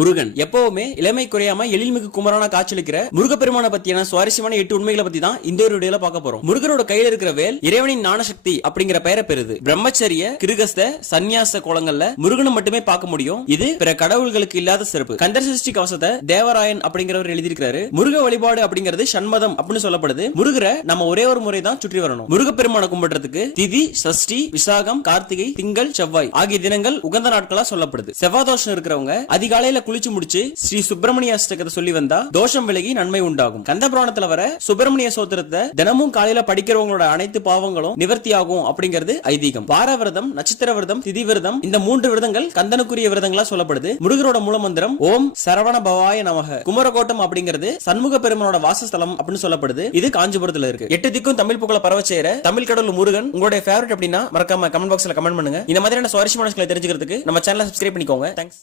முருகன் எப்பவுமே இளமை குறையாம எழில்மிகு குமரனா காட்சியளிக்கிற முருகப்பெருமான பத்தியான சுவாரஸ்யமான 8 உண்மைகளை பத்தி தான் இந்த ஒரு வீடியோல பார்க்க போறோம். முருகனோட கையில இருக்கிற வேல் இறைவனின் ஞானசக்தி அப்படிங்கிற பெயரை பெறுது. பிரம்மச்சரிய, கிருகஸ்த, சந்நியாச கோலங்கள்ல முருகனை மட்டுமே பார்க்க முடியும். இது பிற கடவுள்களுக்கு இல்லாத சிறப்பு. கந்தர் சஷ்டி கவசத்தை தேவராயன் அப்படிங்கிறவர் எழுதியிருக்கிறாரு. முருக வழிபாடு அப்படிங்கிறது சண்மதம் அப்படின்னு சொல்லப்படுது. முருகரை நம்ம ஒரே ஒரு முறை தான் சுற்றி வரணும். முருகப்பெருமான கும்பிடுறதுக்கு திதி, சஷ்டி, விசாகம், கார்த்திகை, திங்கள், செவ்வாய் ஆகிய தினங்கள் உகந்த நாட்களா சொல்லப்படுது. செவ்வாய் தோஷம் இருக்கிறவங்க அதிகாலையில குளிச்சு முடிச்சு ஸ்ரீ சுப்பிரமணிய அஷ்டகத்தை சொல்லி வந்தா தோஷம் விலகி நன்மை உண்டாகும். கந்த புராணத்துல வர சுப்பிரமணிய சோத்திரத்தை தினமும் காலையில படிக்கிறவங்களோட அனைத்து பாவங்களும் நிவர்த்தி ஆகும் அப்படிங்கிறது ஐதீகம். வார விரதம், நட்சத்திர விரதம், திதி விரதம் இந்த 3 விரதங்கள் கந்தனுக்குரிய விரதங்களா சொல்லப்படுது. முருகரோட மூலமந்திரம் ஓம் சரவண பவாய நமக. குமரகோட்டம் அப்படிங்கிறது சண்முக பெருமானோட வாசஸ்தலம் அப்படின்னு சொல்லப்படுது. இது காஞ்சிபுரத்துல இருக்கு. 8 திக்கும் தமிழ் புகழ பரவ செய்யற தமிழ் கடவுள் முருகன் உங்களுடைய ஃபேவரட் அப்படின்னா மறக்காம கமெண்ட் பாக்ஸ்ல கமெண்ட் பண்ணுங்க. இந்த மாதிரியான சுவாரஸ்யமான தெரிஞ்சுக்கிறதுக்கு நம்ம சேனலை சப்ஸ்கிரைப் பண்ணிக்கோங்க. தேங்க்ஸ்.